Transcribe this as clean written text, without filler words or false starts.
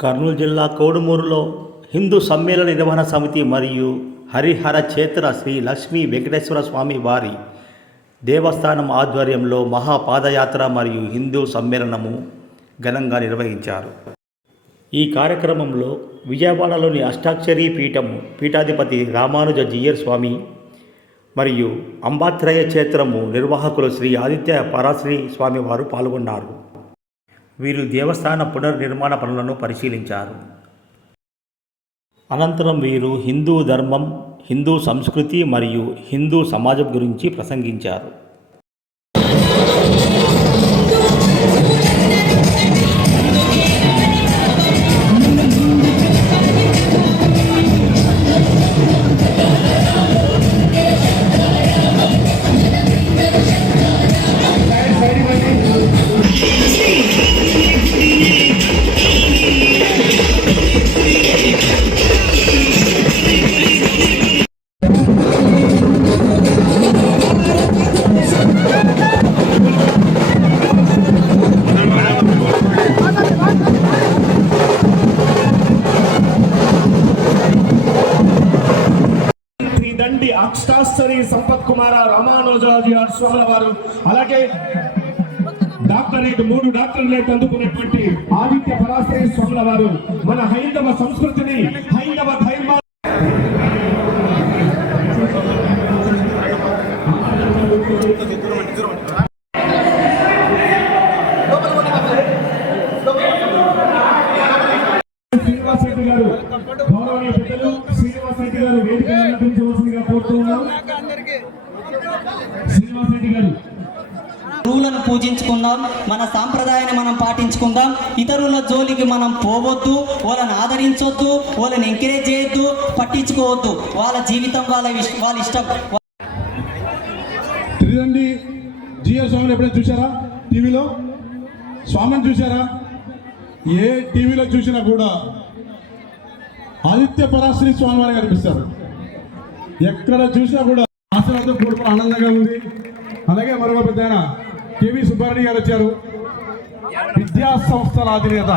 కర్నూలు జిల్లా కోడుమూరులో హిందూ సమ్మేళన నిర్వహణ సమితి మరియు హరిహర క్షేత్ర శ్రీ లక్ష్మీ వెంకటేశ్వర స్వామి వారి దేవస్థానం ఆధ్వర్యంలో మహాపాదయాత్ర మరియు హిందూ సమ్మేళనము ఘనంగా నిర్వహించారు. ఈ కార్యక్రమంలో విజయవాడలోని అష్టాక్షరీ పీఠాధిపతి రామానుజ జీయర్ స్వామి మరియు అంబాత్రయ క్షేత్రము నిర్వాహకులు శ్రీ ఆదిత్య పరాశ్రీ స్వామి వారు పాల్గొన్నారు. వీరు దేవస్థాన పునర్నిర్మాణ పనులను పరిశీలించారు. అనంతరం వీరు హిందూ ధర్మం, హిందూ సంస్కృతి మరియు హిందూ సమాజం గురించి ప్రసంగించారు. అష్టాక్షరీ సంపత్ కుమార రామానుజాచార్య స్వాముల వారు, అలాగే డాక్టరేట్ 3 డాక్టరేట్ అందుకున్నటువంటి ఆదిత్య పరాశ్రీ స్వాముల వారు మన హైందవ సంస్కృతిని, హైందవ ధర్మాన్ని శ్రీనివాస్ రెడ్డి గారు, గౌరవనీయ పెద్దలు శ్రీనివాస్ రెడ్డి గారు వేదిక అలంకరించవలసిందిగా కోరుతున్నాం. శ్రీనివాస్ రెడ్డి గారు, గురువులను పూజించుకుందాం, మన సాంప్రదాయాన్ని మనం పాటించుకుందాం. ఇతరుల జోలికి మనం పోవద్దు, వాళ్ళని ఆదరించొద్దు, వాళ్ళని ఎంకరేజ్ చేయొద్దు, పట్టించుకోవద్దు. వాళ్ళ జీవితం వాళ్ళ ఇష్టం. తిరుదండి జిఆర్ స్వామిని ఎప్పుడైనా చూసారా? టీవీలో స్వామిని చూసారా? ఏ టీవీలో చూసినా కూడా ఆదిత్య పరాశ్రీ స్వామి వారు కనిపిస్తారు. ఎక్కడ చూసినా కూడా ఆశలతో కూడుకున్న ఆనందంగా ఉంది. అలాగే మరొక పెద్ద ఆయన కేవీ సుబ్బారెడ్డి గారు వచ్చారు. విద్యా సంస్థల అధినేత.